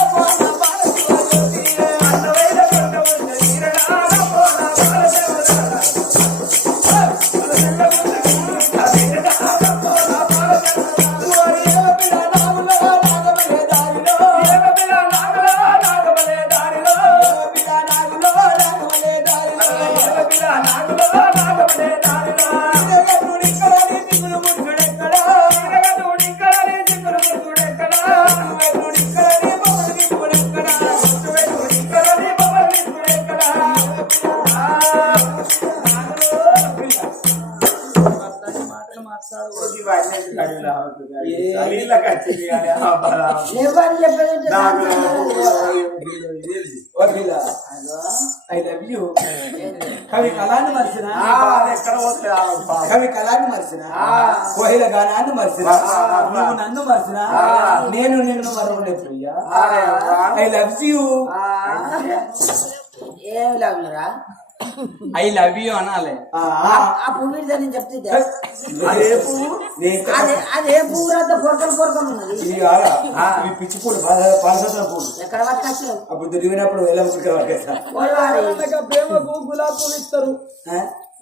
ఎవరు I love you కవి కళాన్ని మరిచిన? కవి కళాన్ని మరిచిన? కోయిల గానాన్ని మరిచిన? నువ్వు నన్ను మరిచిన? నేను నిన్ను మరవలే ప్రియా ఐ లవ్ యూ ఏం లాగులరా ఐ లవ్ యూ అనాలి. ఆ పువ్వు? నేను చెప్తే. అదే అదే పువ్వు పొరకలు పొరకలు ఉన్నది. ఇది కాదా? ఇవి పిచ్చి పూలు పాలసత్ర పూలు. ఎక్కడ పట్టుకొచ్చావు అప్పుడు తిరిగినప్పుడు ఎలా ముట్టుకోవాలి ప్రేమకు గులాబ్ పూలు ఇస్తారు.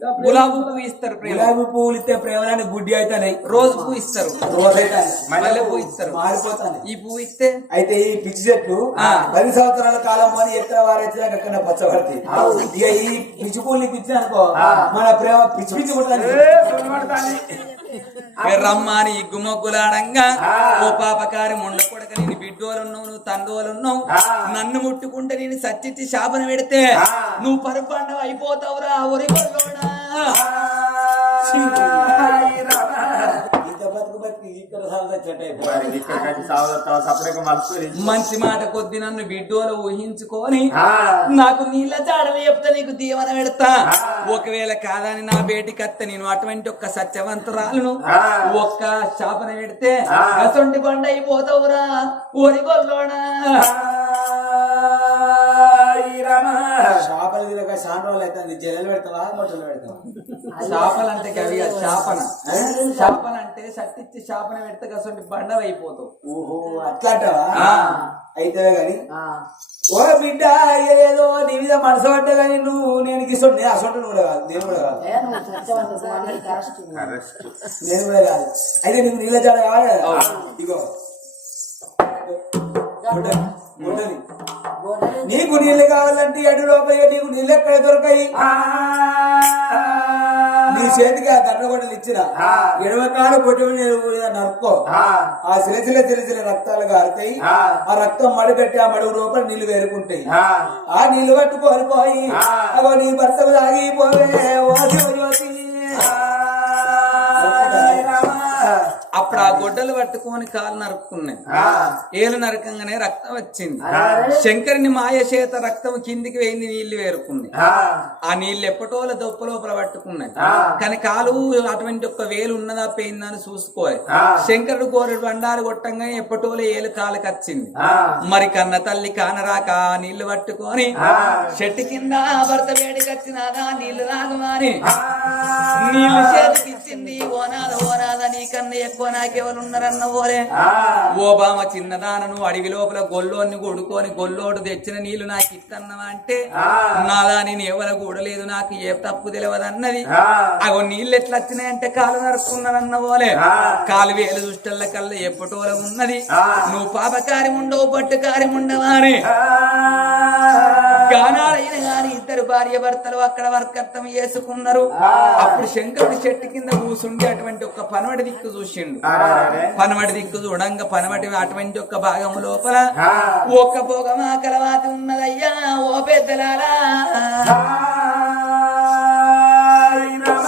గులాబీ పువ్వు ఇస్తారు గులాబీ పువ్వులు ఇస్తే ప్రేమలని గుడ్డి అవుతాయి రోజు పువ్వు ఇస్తారు. రోజైతే మల్లె పువ్వు ఇస్తారు. మారిపోతాను. ఈ పువ్వు ఇస్తే అయితే ఈ పిచ్చి చెట్లు పది సంవత్సరాల కాలం పని ఎక్కడ వారేచ్చినాక ఎక్కడ పచ్చబడతాయి ఇక ఈ పిచ్చి పూలు నీకు ఇచ్చినానుకో మన ప్రేమ పిచ్చి పిచ్చి పుట్టాలి రమ్మని గుమ్మగులాడంగా ఓ పాపకారి ముండ బిడ్డోలున్నావు నువ్వు తండ్రోలున్నావు నన్ను ముట్టుకుంటే నేను సచ్చిచ్చి శాపన పెడితే నువ్వు పరుపండవ అయిపోతావురా ఒరి మంచి మాట కొద్ది నన్ను బిడ్డోలు ఊహించుకొని నాకు నీళ్ళ చాడలు చెప్తే నీకు దీవెన పెడతా. ఒకవేళ కాదని నా బేటికి అత్త నేను అటువంటి ఒక్క సత్యవంతురాలను ఒక్క శాపన పెడితే అసొంటి బండ అయిపోతావురా ఓరి గొల్లోనా రమ. చేపలు తినక చాలా రోజులు అవుతుంది. జల్లెలు పెడతావా? మొట్టలు పెడతావా? చేపలు అంటే కాదు, చేపన. చేపలు అంటే సట్టిచ్చి చేపన పెడితే కసంటి బండవ అయిపోతావు. ఓహో అట్లా. అయితే గాని. ఆ. ఓ బిడ్డ ఏదో నీ మీద మనసు పడ్డా కానీ నువ్వు నేను గిస్తాడు నేను అసలు కూడా కాదు. నేను కూడా కాదు. నేను కూడా కాదు. అయితే నీకు నీళ్ళ జాడ కావాలి ఇగో. ఉండని, నీకు నీళ్ళు కావాలంటే అడు లోపల నీకు నీళ్ళు ఎక్కడ దొరకాయి? నీ చేతికి ఆ దండగొడ్డలు ఇచ్చిన. ఎడమ కాలు పొట్టి నరుక్కో. ఆ. సిరసిల సిరసిల రక్తాలు కారుతాయి ఆ. రక్తం మడుగట్టి ఆ మడుగు లోపల నీళ్ళు వేరుకుంటాయి. ఆ. నీళ్ళు పట్టుకొని పోయి అగో నీ భర్తకు తాగిపోవే ఓ అప్పుడు ఆ గొడ్డలు పట్టుకొని కాలు నరుక్కున్నాయి. ఏలు నరకంగానే రక్తం వచ్చింది. శంకరుని మాయ చేత రక్తం కిందికి వేయింది నీళ్ళు వేరుకుంది. ఆ. నీళ్ళు ఎప్పటోల దొప్ప లోపల పట్టుకున్నాయి. కానీ కాలు అటువంటి ఒక్క వేలు ఉన్నదా పోయిందా అని చూసుకోవాలి శంకరుడు కోరడు బండారు కొట్టంగానే ఎప్పటోల ఏలు కాలుకి వచ్చింది. మరి కన్న తల్లి కానరాక నీళ్ళు పట్టుకొని చెట్టు కింద భర్త వేడికి వచ్చినాదా నీళ్ళు రాగమాని నీళ్ళు చేతికి ఇచ్చింది ఓనాద ఓనాద నీకన్నా ఎక్కువ నాకెవరు ఉన్నారన్న ఓలే ఓ బామ చిన్నదానను అడవి లోపల గొల్లోని కొడుకొని గొల్లోడు తెచ్చిన నీళ్ళు నాకు ఇత్తన్నవా అంటే నాదా నేను ఎవరు కూడలేదు నాకు ఏ తప్పు తెలియదన్నది అగో నీళ్ళు ఎట్లా వచ్చినాయంటే కాలు నరుక్కున్నారన్న ఓలే కాలు వేలు దుష్టల్ల కల్లా ఎప్పటోల ఉన్నది నువ్వు పాపకారి ఉండవు పట్టుకారి ఉండవాని గానాలైన గాని ఇద్దరు భార్య భర్తలు అక్కడ వర్కత్వం చేసుకున్నారు. అప్పుడు శంకరుడి చెట్టు కింద కూసుండి అటువంటి ఒక పనవటి దిక్కు చూసిండు. పనవటి దిక్కు చూడంగా పనవటి అటువంటి ఒక భాగము లోపల ఒక్క పోగమా కలవాతి ఉన్నదయ్యా ఓ పెద్దలారా.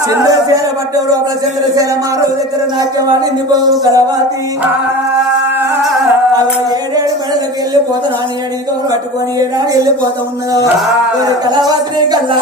చంద్రసేన పట్టు లోపల చంద్రసేన మారు దగ్గర నాట్యవాణి పోవు కలవాతి. వెళ్ళిపోతా నాని ఏడు పట్టుకొని ఏడాడు వెళ్ళిపోతా ఉన్నదో కలవాతిని కల్లా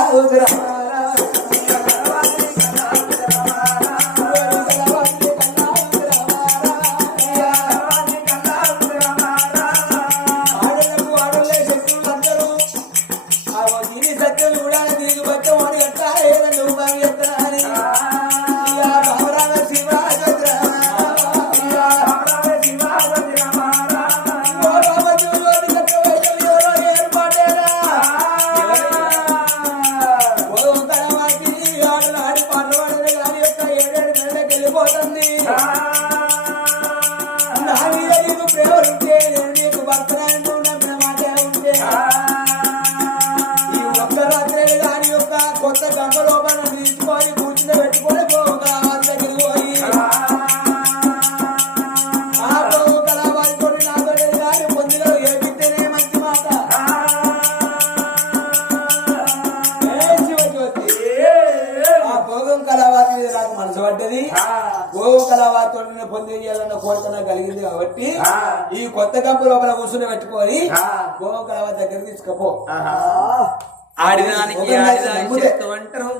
పెట్టుకొని కళావారి దగ్గర తీసుకపో. ఆడిదానికి ఆడిదాని చేస్తూ అంటారు.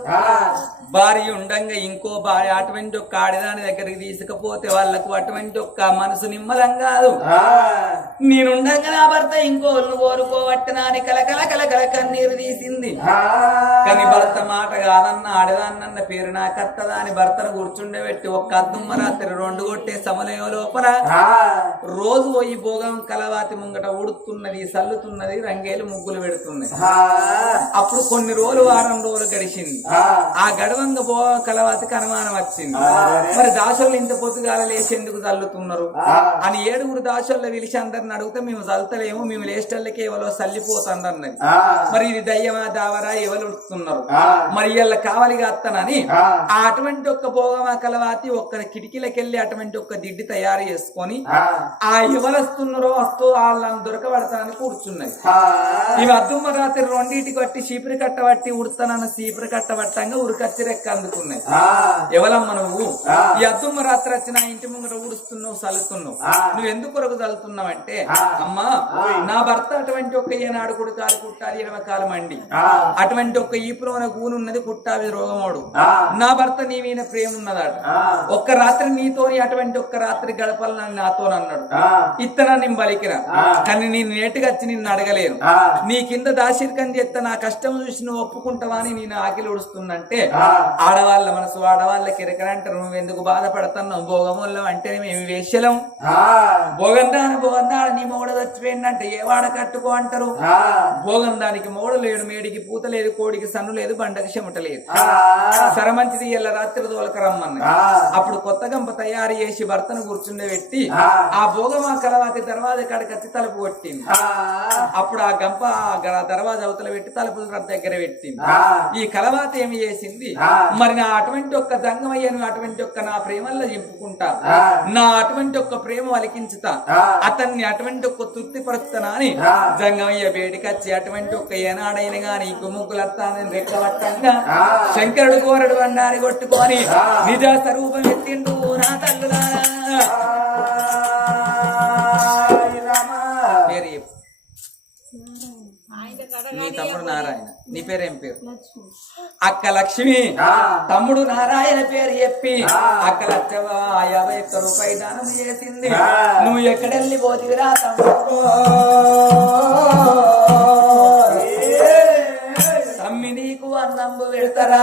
భార్య ఉండంగా ఇంకో భార్య అటువంటి ఒక్క ఆడిదాని దగ్గరికి తీసుకపోతే వాళ్ళకు అటువంటి ఒక్క మనసు నిమ్మలం కాదు. నేనుండగా నా భర్త ఇంకోళ్ళు కోరుకోవట్టనాని కలకల కలకల కన్నీరు తీసింది. కానీ భర్త మాట కాదన్న ఆడదాన్నన్న పేరు నా కత్తదా అని భర్తను కూర్చుండబెట్టి ఒక్క అద్దుమ్మ రాత్రి రెండు కొట్టే సమలయం లోపల రోజు పోయి భోగం కలవాతి ముంగట ఉడుతున్నది సల్లుతున్నది రంగేలు ముగ్గులు పెడుతున్నది. అప్పుడు కొన్ని రోజులు వారం రోజులు గడిచింది. ఆ. గడవంగ భోగ కలవాతికి అనుమానం వచ్చింది. మరి దాసోళ్ళు ఇంత పొద్దుగాల లేచి ఎందుకు చల్లుతున్నారు అని ఏడుగురు దాసోళ్ళ పిలిచి అందరిని అడిగితే మేము చల్లుతలేము మేము లేస్టల్లకి ఎవరో చల్లిపోతుంది అన్నది మరి ఇది దయ్యమా దావరా ఎవరు ఉడుతున్నారు మరి వీళ్ళ కావలిగా అత్తనని ఆ. అటువంటి ఒక్క భోగమా కలవాతి ఒక్క కిటికీలకెళ్ళి అటువంటి ఒక్క దిడ్డి తయారు చేసుకొని ఆ. ఎవరు వస్తున్నారో వస్తూ వాళ్ళని దొరకబడతానని కూర్చున్నది ఇవి అద్దుమ్మ రాత్రి రెండింటికి బట్టి చీపురు కట్ట బట్టి ఉడతానన్న చీపురు కట్ట పట్టంగా ఉరికచ్చి రెక్క అందుకున్నాయి. ఎవలమ్మ నువ్వు? ఈ అద్దుమ్మ రాత్రి వచ్చిన ఇంటి ముంగట ఊడుస్తున్నావు చల్లుతున్నావు నువ్వు ఎందుకు కొరకు చల్లుతున్నావు అంటే అమ్మా నా భర్త అటువంటి ఒక్క ఏనాడు కుడకాలు కుట్టాలి ఎనమ కాలం అండి. అటువంటి ఒక్క ఈ ప్రోన గూనున్నది కుట్టావి రోగమోడు. నా భర్త నీ మీద ప్రేమ ఉన్నదట. ఒక్క రాత్రి నీతోని అటువంటి ఒక్క రాత్రి గడపాలని నాతో అన్నాడు. ఇత్తనా నేను బలికిరా కానీ నేను నేటుగా వచ్చి నిన్ను అడగలేను. నీ కింద దాశీర్కం చేస్తే నా కష్టం చూసి నువ్వు ఒప్పుకుంటావా అని నేను ఆకిలి ఉడుస్తుందంటే ఆడవాళ్ళ మనసు ఆడవాళ్ళకి ఎరకనంటారు నువ్వు ఎందుకు బాధపడతావు భోగముల్లో అంటే మేము వేశ్యలం. భోగందాని భోగందాని నీ మొగడ చచ్చిపోయిందంటే ఏ వాడ కట్టుకో అంటారు? భోగం దానికి మోడ లేడు మేడికి పూత లేదు కోడికి సన్ను లేదు బండకి చెమట లేదు. సరమంచిది ఎల్ల రాత్రి దోలక రమ్మన్న. అప్పుడు కొత్త గంప తయారు చేసి భర్తను కూర్చుండే పెట్టి ఆ. భోగమా కలవాతి దర్వాజ కాడికి వచ్చి తలుపు కొట్టింది. అప్పుడు ఆ గంప ఆ దర్వాజ అవతల పెట్టి తలుపు దగ్గర పెట్టింది. ఈ కలవాత ఏమి చేసింది? మరి నా అటువంటి ఒక్క జంగమయ్యను అటువంటి ఒక్క నా ప్రేమల్లో చింపుకుంటా నా అటువంటి ఒక్క ప్రేమ వలికించుతా. అతన్ని అటువంటి ఒక్క తృప్తి పరుస్తానా అని జంగమయ్య వేడికచ్చి అటువంటి ఒక్క ఏనాడైన గాని గుమ్ముకులత్తానని రెక్కవట్టంగా శంకరుడు కోరడు అన్నారి కొట్టుకొని నిజ స్వరూపం ఎత్తిండు నా తల్లులా నీ తమ్ముడు నారాయణ. నీ పేరేం పేరు? అక్క లక్ష్మి. తమ్ముడు నారాయణ పేరు చెప్పి అక్క లక్షవ యాభై ఒక్క రూపాయి దానం చేసింది. నువ్వు ఎక్కడెళ్ళి పోతివిరా తమ్ముడు? తమ్మి నీకు అన్నంబు పెడతారా?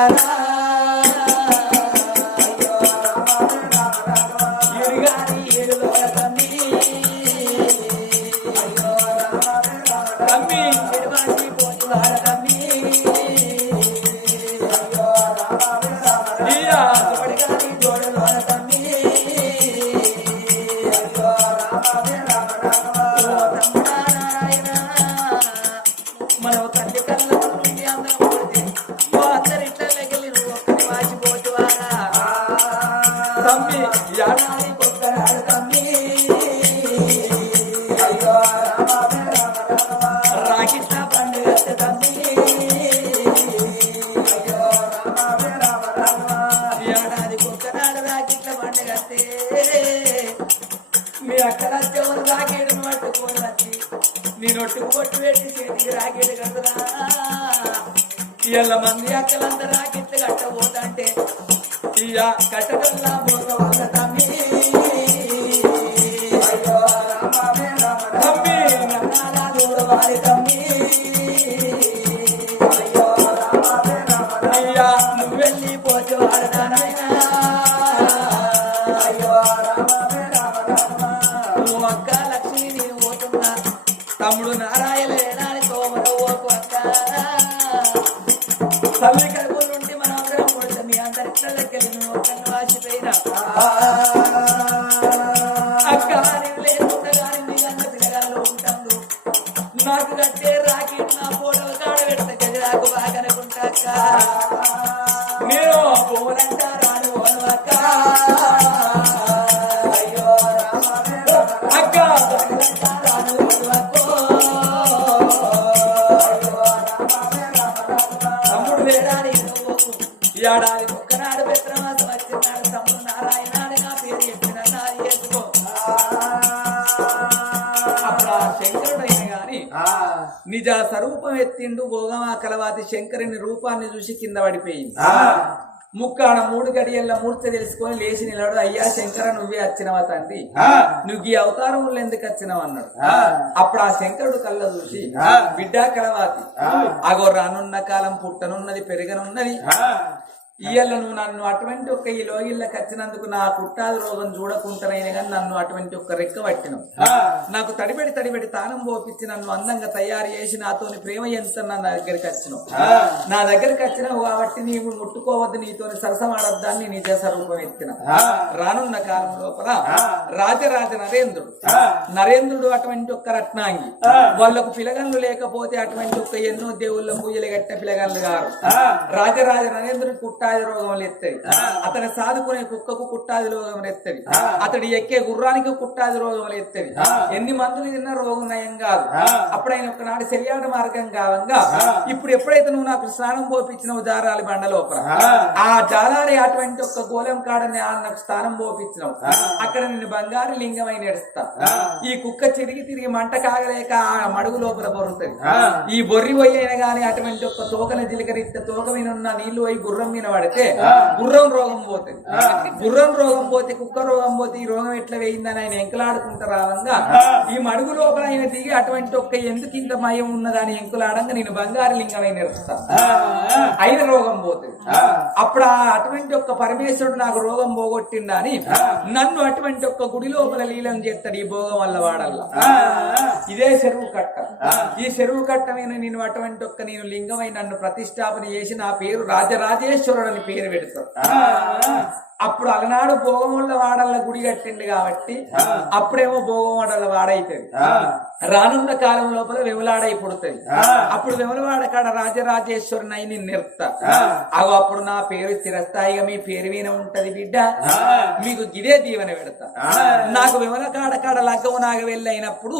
అప్పుడు ఆ శంకరుడు అయిన గాని నిజ స్వరూపం ఎత్తిండు భోగమా కలవాతి శంకరుని రూపాన్ని చూసి కింద పడిపోయింది. ముక్కాడ మూడు గడియల్ల మూర్త తెలుసుకొని లేచి నిలడు అయ్యా శంకర నువ్వే వచ్చినవా తండ్రి? నువ్వు ఈ అవతారంలో ఎందుకు వచ్చినావు అన్నాడు. అప్పుడు ఆ శంకరుడు కళ్ళ చూసి బిడ్డ కలవాతి అగో రానున్న కాలం పుట్టనున్నది పెరగనున్నది. నువ్వు నన్ను అటువంటి ఒక్క ఈ లోగిళ్ళకి వచ్చినందుకు నా పుట్టాది రోగం చూడకుంటానైనా కానీ నన్ను అటువంటి ఒక్క రెక్క పట్టినం. నాకు తడిబెడి తడిబెడి తానం పోపించి నన్ను అందంగా తయారు చేసి నాతోని ప్రేమ ఎంత నా దగ్గరికి వచ్చినావు నా దగ్గరికి వచ్చినావు కాబట్టి నీవు ముట్టుకోవద్దు నీతోని సరసమాడద్దాన్ని నిజ స్వరూపం ఎత్తిన. రానున్న కాలం లోపల రాజరాజ నరేంద్రుడు నరేంద్రుడు అటువంటి ఒక్క రత్నాంగి వాళ్ళకు పిలగన్లు లేకపోతే అటువంటి ఒక్క ఎన్నో దేవుళ్ళ పూజలు గట్ట పిలగన్లు గారు. రాజరాజ నరేంద్రుడు పుట్ట కుట్టాది రోగం ఎత్తది. అతను సాదుకునే కుక్కకు కుట్టాది రోగం ఎత్తది. అతడు ఎక్కే గుర్రానికి కుట్టాది రోగం ఎత్తది. ఎన్ని మందులు తిన్నా రోగం నయం కాదు. అప్పుడు ఆయన ఒకనాడు శరీర మార్గం కావంగా ఇప్పుడు ఎప్పుడైతే నువ్వు నాకు స్నానం పోపించినవు జారాలి బండ లోపల ఆ. జాలారి అటువంటి ఒక గోళం కాడని నాకు స్థానం పోపించినావు అక్కడ నేను బంగారు లింగమై నడుస్తా. ఈ కుక్క తిరిగి తిరిగి మంట కాగలేక ఆ మడుగు లోపల బొరుతుంది ఈ బొర్రి పోయి అయినా గానీ అటువంటి ఒక తోకన జిలికరిస్తే తోక మీద ఉన్న నీళ్ళు పోయి గుర్రం మీద పడితే గుర్రం రోగం పోతుంది. గుర్రం రోగం పోతే కుక్క రోగం పోతే ఈ రోగం ఎట్లా వేయిందని ఆయన ఎంకులాడుకుంటా రావంగా ఈ మడుగు లోపల ఆయన దిగి అటువంటి ఒక్క ఎందుకు ఇంత మయం ఉన్నదని ఎంకులాడంగా నేను బంగారు లింగమై నిలుస్తా అయిన రోగం పోతుంది. అప్పుడు ఆ అటువంటి ఒక్క పరమేశ్వరుడు నాకు రోగం పోగొట్టిండా అని నన్ను అటువంటి ఒక్క గుడి లోపల లీలం చేస్తాడు ఈ భోగం వల్ల వాడల్లా. ఇదే చెరువు కట్ట. ఈ చెరువు కట్ట మీద నేను అటువంటి ఒక్క నేను లింగమై నన్ను ప్రతిష్టాపన చేసి నా పేరు రాజరాజేశ్వరుడు అని పేరు పెడతాడు అప్పుడు అలనాడు భోగముళ్ళ వాడల్ల గుడి కట్టిండు కాబట్టి అప్పుడేమో భోగవాడల వాడైతుంది రానున్న కాలం లోపల వెములాడై పుడుతుంది. అప్పుడు వెములవాడ కాడ రాజరాజేశ్వరుని అయి నిర్త. అగో అప్పుడు నా పేరు స్థిరస్థాయిగా మీ పేరు మీద ఉంటది బిడ్డ. మీకు గిదే దీవెన పెడతా. నాకు విమల కాడ కాడ లగ్గము నాగ వెళ్ళైనప్పుడు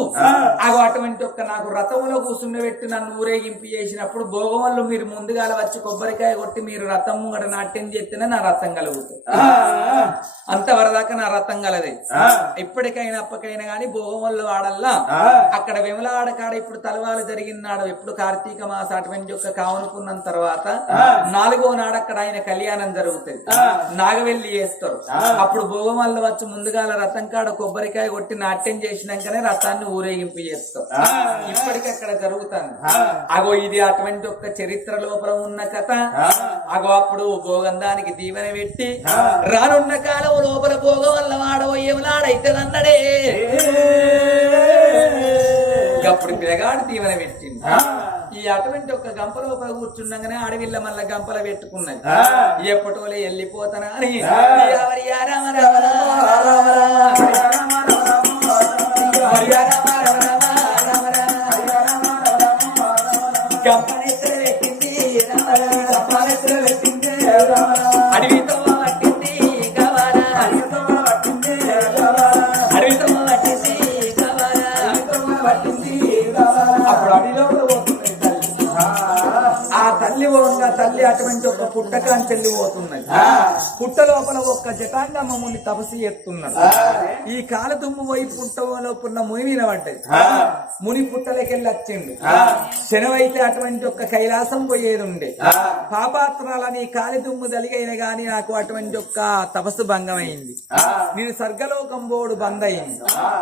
అగో అటువంటి ఒక్క నాకు రథంలో కూర్చుండి పెట్టి నన్ను ఊరేగింపు చేసినప్పుడు భోగంలో మీరు ముందుగాల వచ్చి కొబ్బరికాయ కొట్టి మీరు రథం ముంగట నాట్యం చేస్తేనే నా రథం కలుగుతుంది. అంతవరదాకా నా రథం కలది. ఇప్పటికైనా అప్పకైనా గాని భోగం వల్ల వాడల్లా అక్కడ విమలాడ కాడ ఇప్పుడు తలవాలు జరిగినాడు ఎప్పుడు కార్తీక మాస అటువంటి యొక్క కావనుకున్న తర్వాత నాలుగో నాడు అక్కడ ఆయన కళ్యాణం జరుగుతుంది. నాగవెల్లి చేస్తారు. అప్పుడు భోగం వల్ల వచ్చి ముందుగాల రథం కాడ కొబ్బరికాయ కొట్టి నాట్యం చేసినాకనే రథాన్ని ఊరేగింపు చేస్తారు ఇప్పటికి అక్కడ జరుగుతుంది అగో ఇది అటువంటి ఒక్క చరిత్ర లోపల ఉన్న కథ. అగో అప్పుడు భోగందానికి దీవెన పెట్టి రానున్న కాలం లోపల భోగం వల్ల వాడవో ఏమలాడైతే అన్నడే అప్పుడు పిల్లగాడు దీవెన పెట్టింది ఈ అటువంటి ఒక గంప లోపల కూర్చుండగానే అడవిల్ల మళ్ళా గంపల పెట్టుకున్నది ఎప్పటివలే వెళ్ళిపోతానా అని ఎవరి యా రామ రామ రామ రామ రామ అటువంటి ఒక పుట్టకాని చెల్లి పోతున్నది పుట్ట లోపల ఒక్క జటాంగమ్మని తపస్సు చేస్తున్నాడు ఈ కాలదుమ్ము పోయి పుట్ట లోపల ముని వినబడ్డది ముని పుట్టలకెళ్ళి వచ్చిండు శనవైతే అటువంటి ఒక కైలాసం పోయేది ఉండే పాపాత్రాలని కాలి దుమ్ము జరిగైన గాని నాకు అటువంటి ఒక్క తపస్సు భంగమైంది. నేను స్వర్గలోకం బోడు బంద్ అయింది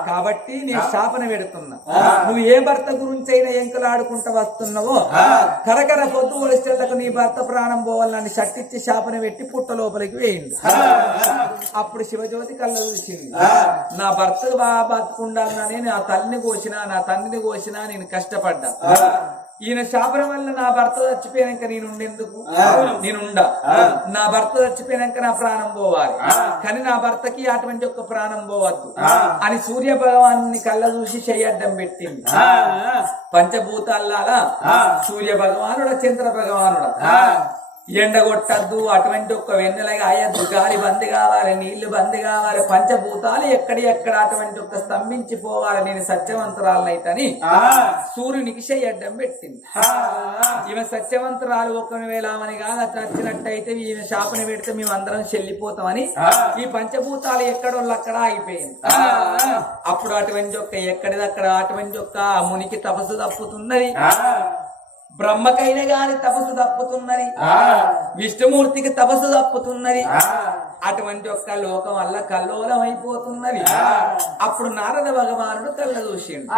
కాబట్టి నేను శాపన పెడుతున్నా. నువ్వు ఏ భర్త గురించైనా ఎంకలాడుకుంటూ వస్తున్నావో కరకర పొద్దు వలిసేళ్ళకు నీ భర్త ప్రాణం పోవాలని శక్తిచ్చి శాపన పెట్టి పుట్ట లోపలికి వేయిండు. అప్పుడు శివజ్యోతి కళ్ళ చూసింది నా భర్త బాగా బతుకుండాలని నా తల్లిని కోసినా నా తండ్రిని కోసినా నేను కష్టపడ్డా. ఈయన శాపనం వల్ల నా భర్త చచ్చిపోయాక నేను ఉండేందుకు? నేనుండా నా భర్త చచ్చిపోయాక నా ప్రాణం పోవాలి. కానీ నా భర్తకి అటువంటి ఒక ప్రాణం పోవద్దు. అని సూర్య భగవాన్ని కళ్ళ చూసి చెయ్యడ్డం పెట్టింది. పంచభూతాల సూర్య భగవానుడ చంద్ర భగవానుడ ఎండ కొట్టద్దు అటువంటి ఒక్క వెన్నెలగా అయ్యద్దు గాలి బంద్ కావాలి నీళ్ళు బంద్ కావాలి పంచభూతాలు ఎక్కడి ఎక్కడ అటువంటి ఒక్క స్తంభించి పోవాలి నేను సత్యవంతురాలనైతని సూర్యునికి చెయ్యడ్డం పెట్టింది. ఈమె సత్యవంతురాలు ఒకవేళ ఆమెని కాదు అట్లా నచ్చినట్టయితే ఈమె శాపన పెడితే మేము అందరం చెల్లిపోతామని ఈ పంచభూతాలు ఎక్కడోళ్ళు అక్కడ ఆగిపోయింది. అప్పుడు అటువంటి ఒక్క ఎక్కడిదక్కడ అటువంటి ఒక్క మునికి తపస్సు తప్పుతున్నది. బ్రహ్మకైనా గాని తపస్సు తప్పుతున్నది. విష్ణుమూర్తికి తపస్సు తప్పుతున్నది. అటువంటి ఒక్క లోకం వల్ల కల్లోలం అయిపోతున్నది అప్పుడు నారద భగవానుడు కళ్ళ చూసిండు.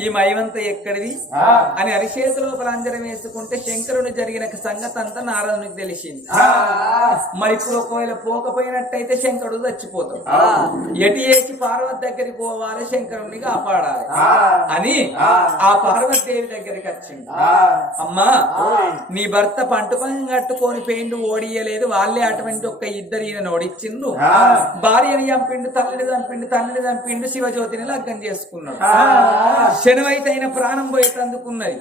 ఈ మైవంత ఎక్కడిది? అని అరిచేతి లోపల అంజరం వేసుకుంటే శంకరుని జరిగిన సంగతి అంతా నారదునికి తెలిసింది. మరి ఇప్పుడు ఒకవేళ పోకపోయినట్టయితే శంకరుడు చచ్చిపోతాడు. ఎటు చేసి పార్వతి దగ్గరికి పోవాలి శంకరుని కాపాడాలి. అని ఆ. పార్వతీదేవి దగ్గరికి వచ్చింది. అమ్మా నీ భర్త పంట పని కట్టుకొని పెయిండు ఓడియలేదు. వాళ్ళే అటువంటి ఒక్క ఇద్దరు ఈయన ఓడిచ్చిండు భార్యని చంపిండు తల్లిని చంపిండు తల్లిని చంపిండు శివజ్యోతిని లగ్గం చేసుకున్నాడు. శనువైతే అయిన ప్రాణం పోయేటందుకున్నది.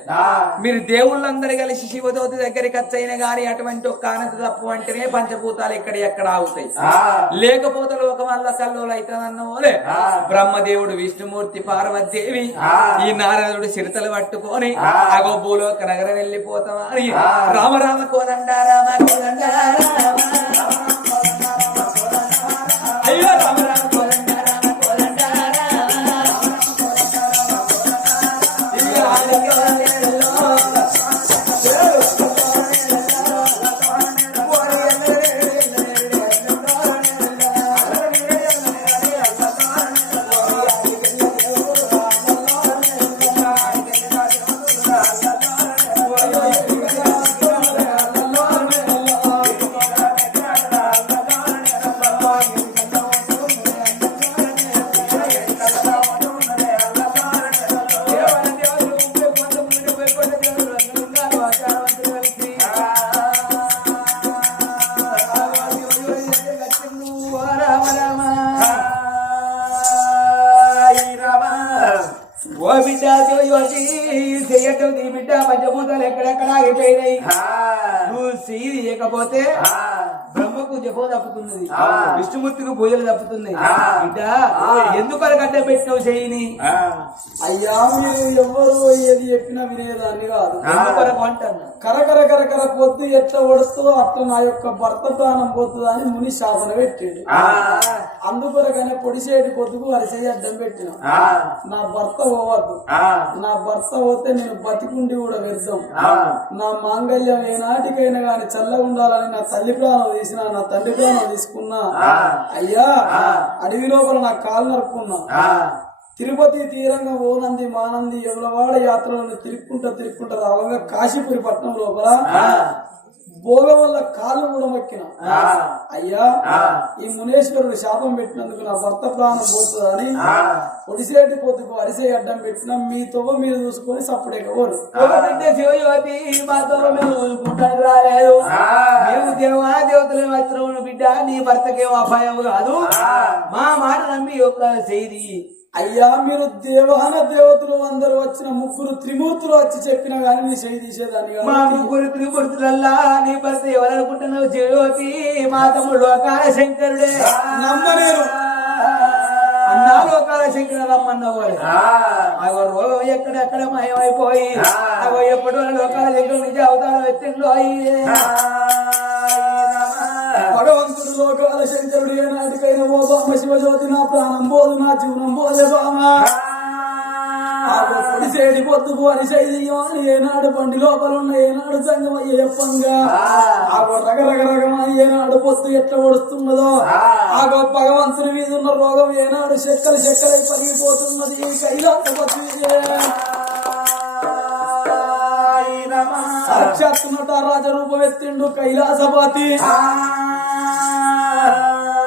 మీరు దేవుళ్ళందరూ కలిసి శివదోతి దగ్గరికి వచ్చైన గాని అటువంటి ఒక్క ఆనంద తప్పు అంటేనే పంచభూతాలు ఎక్కడ ఎక్కడ ఆగుతాయి. లేకపోతే లోకం వల్ల కల్లోలు అవుతానన్నోలే బ్రహ్మదేవుడు విష్ణుమూర్తి పార్వతీదేవి ఈ నారదుడు చిరుతలు పట్టుకొని అగో భూలోక నగరం వెళ్ళిపోతామా అని రామ రామ కోదండ రామ కోదండ మీరు ఎవ్వరు ఏది చెప్పినా వినేదాన్ని కాదు. కరకర కరకర పొద్దు ఎట్లా పడుతుందో అట్లా నా యొక్క భర్త ప్రాణం పోతుందా అని ముని శాపన పెట్టాడు. అందుకొరకనే పొడిసేటి పొద్దుకు అరిసేయి అడ్డం పెట్టిన. నా భర్త పోవద్దు. నా భర్త పోతే నేను బతికుండి కూడా వ్యర్థం. నా మాంగళ్యం ఏనాటికైనా గాని చల్లగా ఉండాలని నా తల్లి ప్రాణం తీసిన నా తండ్రి ప్రాణం తీసుకున్నా. అయ్యా అడవి లోపల నా కాలు నరుక్కున్నా. తిరుపతి తీరంగా ఓనంది మానంది ఎవలవాడ యాత్రలను తిరుక్కుంటా తిరుక్కుంటా రావంగా కాశీపురి పట్నం లోపల భోగం వల్ల కాళ్ళు కూడా మొక్కిన. అయ్యా ఈ మునేశ్వరుడు శాపం పెట్టినందుకు నా భర్త ప్రాణం పోతుందని ఒడిసేటి పొద్దుకు అరిసే అడ్డం పెట్టిన. మీ తొవ్వ మీరు చూసుకొని ఊరుకుంటానికి రాలేదు. మేము దేవా దేవతలు బిడ్డ నీ భర్తకేం అపాయం కాదు. మా మాట నమ్మి ఒక చేయి అయ్యా మీరు దేవాన దేవతలు అందరూ వచ్చిన ముగ్గురు త్రిమూర్తులు వచ్చి చెప్పినా గానీ నీ చేయి తీసేదాన్ని మా. ముగ్గురు త్రిపురుతులల్లా నీ భర్త ఎవరనుకుంటున్నావు శివయోతి మా తమ్ముడు లోకాల శంకరుడే నమ్మలేరు. అన్నా లోకాల శంకర రమ్మన్నావు అగో రోగం ఎక్కడెక్కడ మయమైపోయి అగో ఎప్పుడు లోకాల శంకరు నుంచి అవతారం ఎత్తిండ్లు అయ్యే. భగవంతుడు లోకాల శంకరుడు ఏనాటికైనా ఓ బామ శివజ్యోతి నా ప్రాణం పోదు నా జీవనం పోలే బామ పొడిసేడి పొద్దుకు అని ఏనాడు బండి లోపల ఉన్న ఏనాడు సంగం రగ రగ రగమని ఏనాడు పొద్దు ఎట్లా ఒడుస్తున్నదో ఆగో భగవంతుని మీద ఉన్న రోగం ఏనాడు చెక్కలు చెక్కలై పరిగిపోతున్నది ఈ సాక్షాత్తు నటరాజ రూపం ఎత్తిండు కైలాసపతి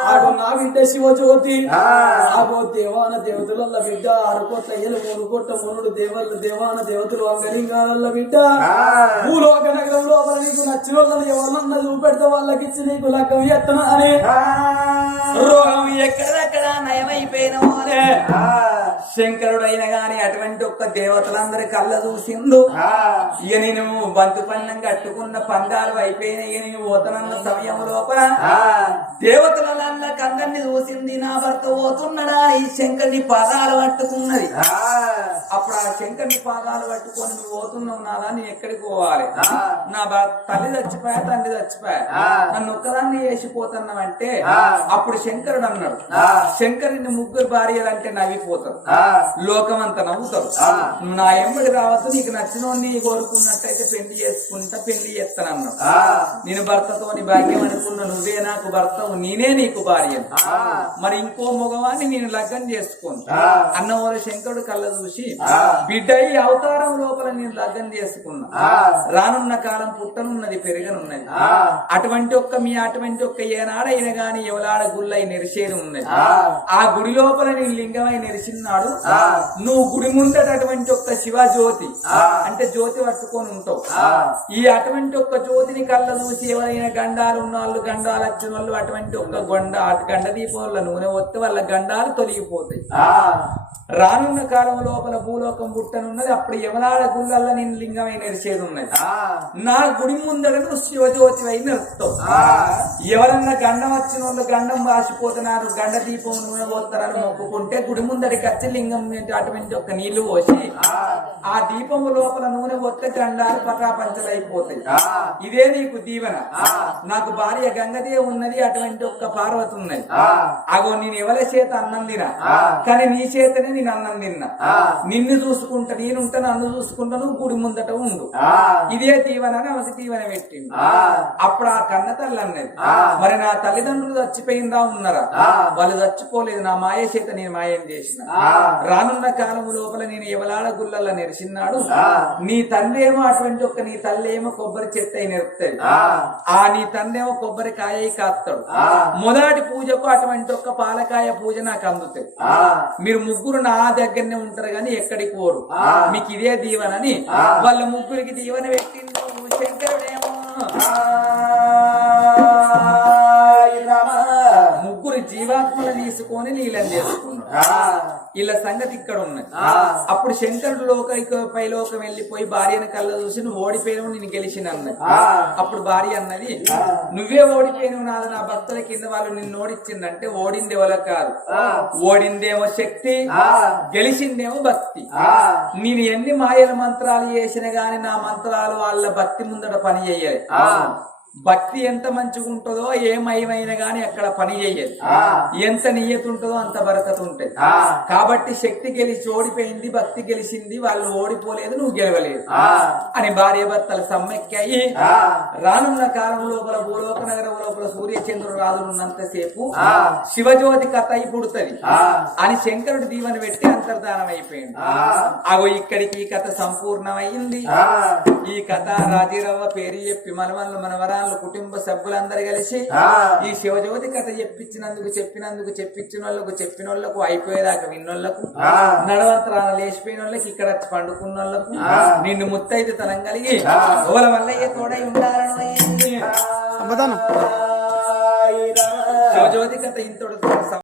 ఆగో నా బిడ్డ శివజ్యోతి. ఆగో దేవాన దేవతల బిడ్డ ఆరు కోట్ల ఏలు మూడు కోట్ల మునుడు దేవతలు దేవాన దేవతలు అంగలింగాల బిడ్డ. భూలోక నగరం లోపల నీకు నచ్చిన వాళ్ళని ఎవరన్నా చూపెడితే వాళ్ళకి ఇచ్చి నీకు లగ్గం ఎత్తనా అని. రోగం ఎక్కడెక్కడ నయమైపోయిన శంకరుడు అయిన గాని అటువంటి ఒక్క దేవతలందరి కళ్ళ చూసిండు. ఇక నేను బంతు పన్నం కట్టుకున్న పందాలు అయిపోయినాయి. ఇక నేను పోతనన్న సమయం లోపల దేవతల కందరిని చూసింది. నా భర్త పోతున్నాడా? ఈ శంకరుని పాదాలు పట్టుకున్నది. అప్పుడు ఆ శంకరుని పాదాలు పట్టుకొని నువ్వు పోతున్నావు నాదా నేను ఎక్కడికి పోవాలి? నా భర్త తల్లి చచ్చిపోయా? తండ్రి చచ్చిపోయా? నన్ను ఒక్కదాన్ని వేసిపోతున్నావంటే అప్పుడు శంకరుడు అన్నాడు. శంకరుని ముగ్గురు భార్యలు అంటే నవ్విపోతారు లోకం అంతా నవ్వుతారు. నా ఎంబడి రావద్దు నీకు నచ్చిన నీ కోరుకున్నట్టయితే పెళ్ళి చేసుకుంటా పెళ్ళి చేస్తాను అన్నాడు నేను భర్తతో నీ భాగ్యం అనుకున్నా నువ్వే నాకు భర్తవు నేనే నీకు భార్య. మరి ఇంకో మగవాన్ని నేను లగ్గం చేసుకోను. అన్నవారు శంకరుడు కళ్ళ చూసి బిడ్డ ఈ అవతారం లోపల నేను లగ్గం చేసుకున్నా. రానున్న కాలం పుట్టనున్నది పెరగనున్నది. అటువంటి ఒక్క మీ అటువంటి ఒక్క ఏనాడైనా గాని ఎవలాడ గుళ్ళై నెరిసేది ఉన్నది. ఆ. గుడి లోపల నేను లింగమై నెరిసినాడు నాడు నువ్వు గుడి ముందట అటువంటి ఒక్క శివ జ్యోతి అంటే జ్యోతి పట్టుకొని ఉంటావు. ఈ అటువంటి ఒక్క జ్యోతిని కళ్ళ చూసి ఎవరైనా గండాలు ఉన్న వాళ్ళు గండాలు వచ్చిన వాళ్ళు అటువంటి ఒక్క గొండ గండ దీపం వల్ల నూనె వస్తే వాళ్ళ గండాలు తొలగిపోతాయి. రానున్న కాలం లోపల భూలోకం పుట్టనున్నది అప్పుడు యమనాడ గుళ్ళల్లో నేను లింగమై నెరిచేది ఉన్నది నా గుడి ముందర నువ్వు శివజ్యోతి అయి నిలుస్తావు. ఎవరన్నా గండం వచ్చిన వాళ్ళు గండం రాసిపోతున్నారు గండ దీపం నూనె పోతారని మొక్కుకుంటే గుడి ముందడికి వచ్చి లింగం మీద అటువంటి ఒక నీళ్ళు పోసి ఆ. దీపము లోపల నూనె పోతే గండాలు పటాపంచలు అయిపోతాయి ఇదే నీకు దీవెన. నాకు భార్య గంగదే ఉన్నది అటువంటి ఒక్క పార్వతి ఉన్నది అగో నేను ఎవరి చేత అన్నం తినా కానీ నీ చేతనే నేను అన్నం తిన్నా. నిన్ను చూసుకుంటా నేనుంటా నన్ను చూసుకుంటా నువ్వు గుడి ముందట ఉండు. ఇదే దీవెన అని ఆమెకు దీవెన పెట్టింది. అప్పుడు ఆ కన్న తల్లి అన్నది మరి నా తల్లిదండ్రులు చచ్చిపోయిందా ఉన్నారా? వాళ్ళు చచ్చిపోలేదు నా మాయ చేత నేను మాయం చేసిన. రానున్న కాలం లోపల నేను ఎవలాడ గుళ్ళల్లో నెరిసిన్నాడు నీ తండ్రి ఏమో అటువంటి ఒక్క నీ తల్లి ఏమో కొబ్బరి చెత్త అయి నెరుపుతుంది ఆ. నీ తండ్రి ఏమో కొబ్బరికాయ అయి కాస్తాడు మొదటి పూజకు అటువంటి ఒక్క పాలకాయ పూజ నాకు అందుతుంది మీరు ముగ్గురు నా దగ్గరనే ఉంటారు కానీ ఎక్కడికి పోరు. మీకు ఇదే దీవెనని వాళ్ళ ముగ్గురికి దీవెన పెట్టిండు శంకరుడేమో. జీవాత్మలు తీసుకొని నీళ్ళని చేసుకున్నాడు వీళ్ళ సంగతి ఇక్కడ ఉన్నది. అప్పుడు శంకరుడు లోక పైలోకం వెళ్ళిపోయి భార్యను కళ్ళ చూసి నువ్వు ఓడిపోయినావు నేను గెలిచిన అన్నది అప్పుడు భార్య అన్నది నువ్వే ఓడిపోయినావు నాది నా భక్తుల కింద వాళ్ళు నిన్ను ఓడిచ్చిందంటే ఓడింది ఎవరో కాదు. ఓడిందేమో శక్తి గెలిచిందేమో భక్తి. నేను ఎన్ని మాయల మంత్రాలు చేసిన గాని నా మంత్రాలు వాళ్ళ భక్తి ముందట పని చెయ్యాలి భక్తి ఎంత మంచిగా ఉంటుందో ఏమైనా గాని అక్కడ పని చెయ్యదు ఎంత నియత ఉంటుందో అంత బరకత ఉంటది. కాబట్టి శక్తి గెలిచి ఓడిపోయింది భక్తి గెలిచింది వాళ్ళు ఓడిపోలేదు నువ్వు గెలవలేదు. అని భార్య భర్తలు సమ్మెక్కాయి. రానున్న కాలం లోపల భూలోక నగరం లోపల సూర్యచంద్రుడు రాజులు ఉన్నంతసేపు శివజ్యోతి కథ అయి పుడుతుంది అని శంకరుడు దీవెన పెట్టి అంతర్ధానం అయిపోయింది. అగో ఇక్కడికి ఈ కథ సంపూర్ణమైంది. ఈ కథ రాజీరవ్వ పేరు చెప్పి మనవళ్ళు మనవరాళ్ళు కుటుంబ సభ్యులందరూ కలిసి ఈ శివజ్యోతి కథ చెప్పించినందుకు చెప్పినందుకు చెప్పించిన వాళ్ళకు చెప్పిన వాళ్ళకు అయిపోయేదాకా విన్నోళ్ళకు నడవంతరాన లేచిపోయిన వాళ్ళకి ఇక్కడ పండుకున్న వాళ్ళకు నిన్ను ముత్తైతే తనం కలిగి ఓల వల్ల ఏ తోడై ఉండాలని శివజ్యోతి కథ ఇంతటి